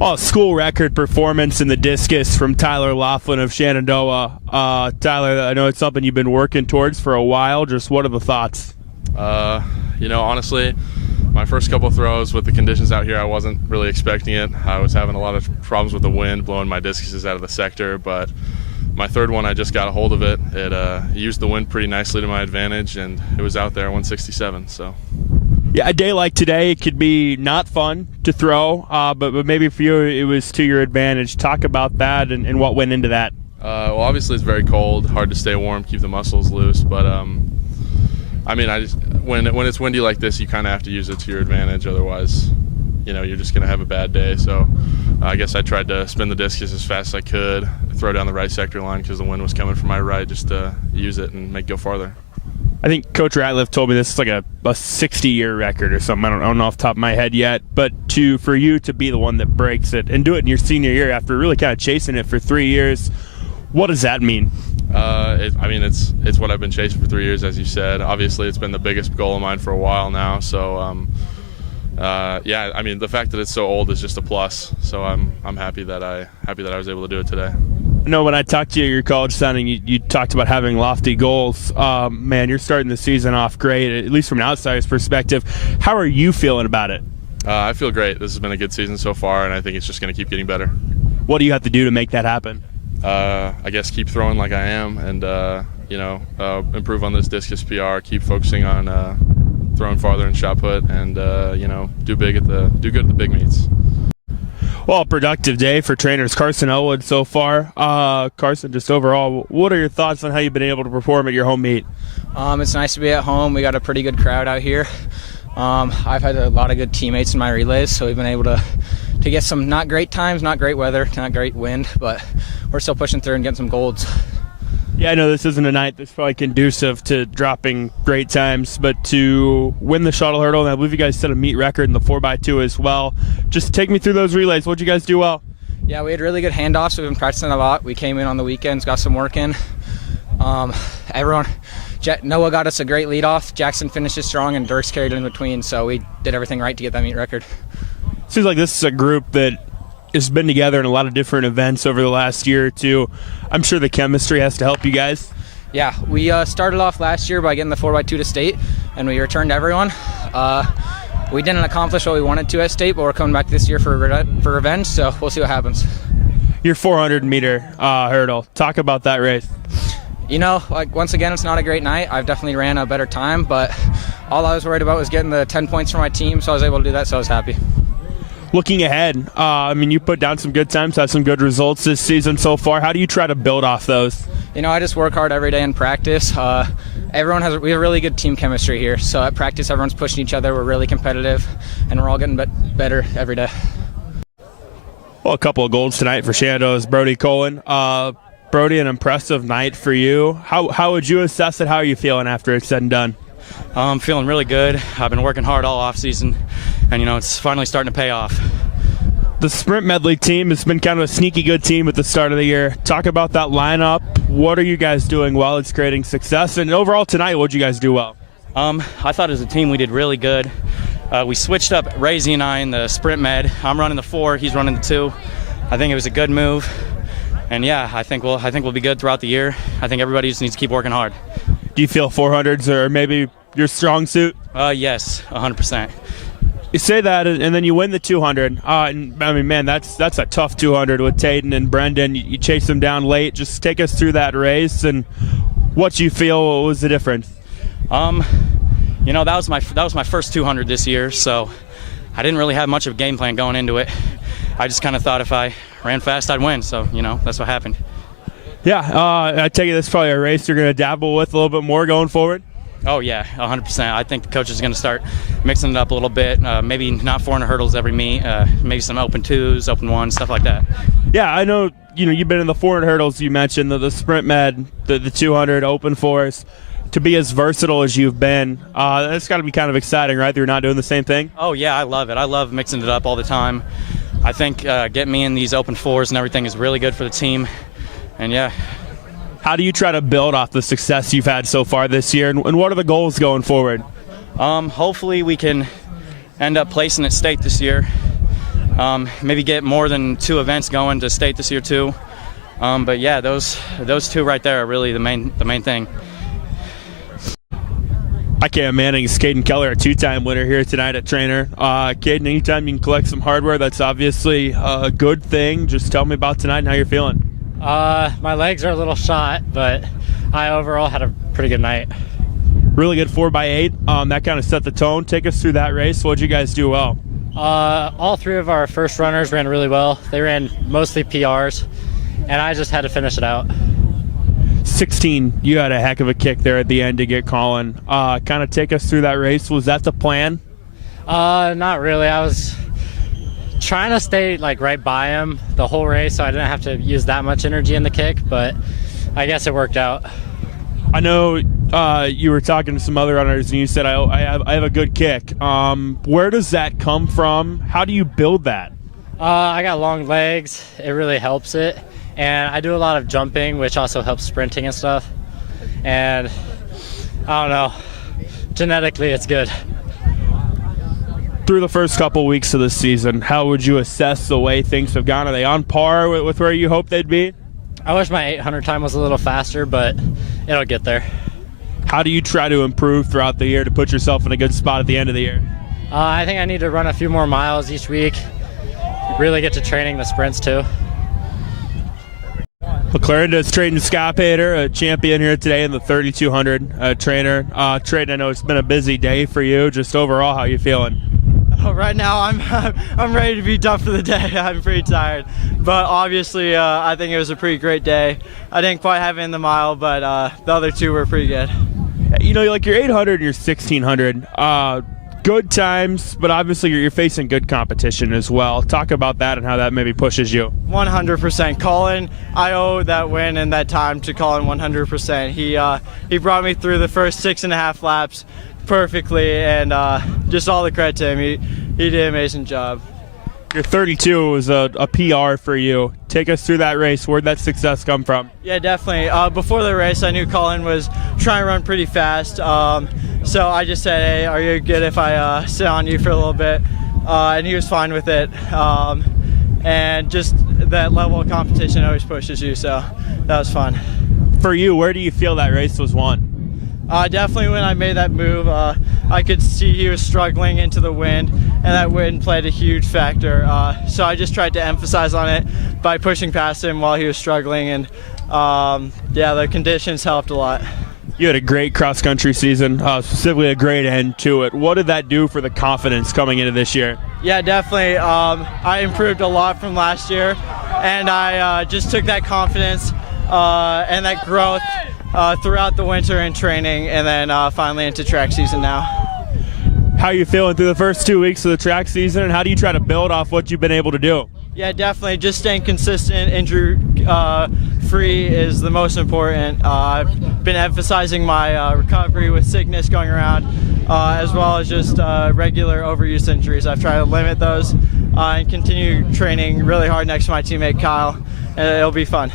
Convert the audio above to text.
Well, school record performance in the discus from Tyler Laughlin of Shenandoah. Tyler, I know it's something you've been working towards for a while. Just what are the thoughts? Honestly, my first couple throws with the conditions out here, I wasn't really expecting it. I was having a lot of problems with the wind blowing my discuses out of the sector, but my third one, I just got a hold of it. It used the wind pretty nicely to my advantage, and it was out there 167. So. Yeah, a day like today, it could be not fun to throw, but maybe for you it was to your advantage. Talk about that and what went into that. Well, obviously it's very cold, hard to stay warm, keep the muscles loose, but when it's windy like this, you kind of have to use it to your advantage. Otherwise, you're just going to have a bad day. So I guess I tried to spin the discus as fast as I could, throw down the right sector line because the wind was coming from my right, just to use it and make it go farther. I think Coach Ratliff told me this is like a 60-year record or something. I don't know off the top of my head yet. But for you to be the one that breaks it and do it in your senior year after really kind of chasing it for 3 years, what does that mean? It's what I've been chasing for 3 years, as you said. Obviously, it's been the biggest goal of mine for a while now. So, the fact that it's so old is just a plus. So I'm happy that I was able to do it today. I know when I talked to you at your college signing, you talked about having lofty goals. Man, you're starting the season off great, at least from an outsider's perspective. How are you feeling about it? I feel great. This has been a good season so far, and I think it's just going to keep getting better. What do you have to do to make that happen? I guess keep throwing like I am and, improve on this discus PR, keep focusing on throwing farther in shot put, and, do good at the big meets. Well, productive day for trainers Carson Elwood so far. Carson, just overall, what are your thoughts on how you've been able to perform at your home meet? It's nice to be at home. We got a pretty good crowd out here. I've had a lot of good teammates in my relays, so we've been able to get some not great times, not great weather, not great wind, but we're still pushing through and getting some golds. Yeah, I know this isn't a night that's probably conducive to dropping great times, but to win the shuttle hurdle, and I believe you guys set a meet record in the 4x2 as well. Just take me through those relays. What'd you guys do well? Yeah, we had really good handoffs. We've been practicing a lot. We came in on the weekends, got some work in. Noah got us a great leadoff. Jackson finishes strong, and Dirks carried in between, so we did everything right to get that meet record. Seems like this is a group that has been together in a lot of different events over the last year or two. I'm sure the chemistry has to help you guys. Yeah, we started off last year by getting the 4x2 to state, and we returned everyone. We didn't accomplish what we wanted to at state, but we're coming back this year for revenge, so we'll see what happens. Your 400-meter hurdle. Talk about that race. Once again, it's not a great night. I've definitely ran a better time, but all I was worried about was getting the 10 points for my team, so I was able to do that, so I was happy. Looking ahead, you put down some good times, had some good results this season so far. How do you try to build off those? I just work hard every day in practice. We have really good team chemistry here. So at practice, everyone's pushing each other. We're really competitive, and we're all getting better every day. Well, a couple of golds tonight for Shenandoah's Brody Cohen. Brody, an impressive night for you. How would you assess it? How are you feeling after it's said and done? I'm feeling really good. I've been working hard all off season, and it's finally starting to pay off. The sprint medley team has been kind of a sneaky good team at the start of the year. Talk about that lineup. What are you guys doing well? It's creating success. And overall tonight, what did you guys do well? I thought as a team we did really good. We switched up Razy and I in the sprint med. I'm running the 4, he's running the 2. I think it was a good move. And yeah, I think we'll be good throughout the year. I think everybody just needs to keep working hard. Do you feel 400s are maybe your strong suit? Yes, 100%. You say that, and then you win the 200. That's a tough 200 with Tayden and Brendan. You chase them down late. Just take us through that race and what you feel. What was the difference? That was my first 200 this year, so I didn't really have much of a game plan going into it. I just kind of thought if I ran fast, I'd win. So that's what happened. Yeah, I take it this is probably a race you're going to dabble with a little bit more going forward. Oh, yeah, 100%. I think the coach is going to start mixing it up a little bit. Maybe not 400 hurdles every meet. Maybe some open 2s, open 1s, stuff like that. Yeah, I know. You've been in the 400 hurdles. You mentioned the sprint med, the 200 open 4s. To be as versatile as you've been, that's got to be kind of exciting, right? That you're not doing the same thing. Oh yeah, I love it. I love mixing it up all the time. I think getting me in these open 4s and everything is really good for the team. And yeah. How do you try to build off the success you've had so far this year, and what are the goals going forward? Hopefully we can end up placing at state this year. maybe get more than 2 events going to state this year too. But yeah, those 2 right there are really the main thing. Hi, KMA Manning. It's Caden Keller, a 2-time winner here tonight at Trainer. Caden, anytime you can collect some hardware, that's obviously a good thing. Just tell me about tonight and how you're feeling. My legs are a little shot, but I overall had a pretty good night. Really good 4x8. That kind of set the tone. Take us through that race. What'd you guys do well? All 3 of our first runners ran really well. They ran mostly PRs, and I just had to finish it out. 16, you had a heck of a kick there at the end to get Colin. Kind of take us through that race. Was that the plan? Not really. I was trying to stay like right by him the whole race, so I didn't have to use that much energy in the kick, but I guess it worked out. I know you were talking to some other runners and you said I have a good kick. Where does that come from? How do you build that? I got long legs. It really helps it. And I do a lot of jumping, which also helps sprinting and stuff. And I don't know, genetically it's good. Through the first couple weeks of the season, how would you assess the way things have gone? Are they on par with where you hoped they'd be? I wish my 800 time was a little faster, but it'll get there. How do you try to improve throughout the year to put yourself in a good spot at the end of the year? I think I need to run a few more miles each week, really get to training the sprints too. Well, Clarinda's trading Scott Pater, a champion here today in the 3200 Trainer. Trade, I know it's been a busy day for you. Just overall, how you feeling? Right now, I'm ready to be done for the day. I'm pretty tired, but obviously, I think it was a pretty great day. I didn't quite have it in the mile, but the other 2 were pretty good. You know, like your 800 and your 1600, good times, but obviously you're facing good competition as well. Talk about that and how that maybe pushes you. 100%. Colin, I owe that win and that time to Colin 100%. He brought me through the first 6.5 laps perfectly, and just all the credit to him. He did an amazing job. Your 32 was a PR for you. Take us through that race. Where'd that success come from? Yeah, definitely. Before the race, I knew Colin was trying to run pretty fast. So I just said, hey, are you good if I sit on you for a little bit? And he was fine with it. And just that level of competition always pushes you, so that was fun. For you, where do you feel that race was won? Definitely when I made that move, I could see he was struggling into the wind, and that wind played a huge factor. So I just tried to emphasize on it by pushing past him while he was struggling, and yeah, the conditions helped a lot. You had a great cross-country season, specifically a great end to it. What did that do for the confidence coming into this year? Yeah, definitely. I improved a lot from last year, and I just took that confidence and that growth throughout the winter in training, and then finally into track season now. How are you feeling through the first 2 weeks of the track season, and how do you try to build off what you've been able to do? Yeah, definitely. Just staying consistent, injury free is the most important. I've been emphasizing my recovery with sickness going around, as well as just regular overuse injuries. I've tried to limit those and continue training really hard next to my teammate Kyle, and it'll be fun.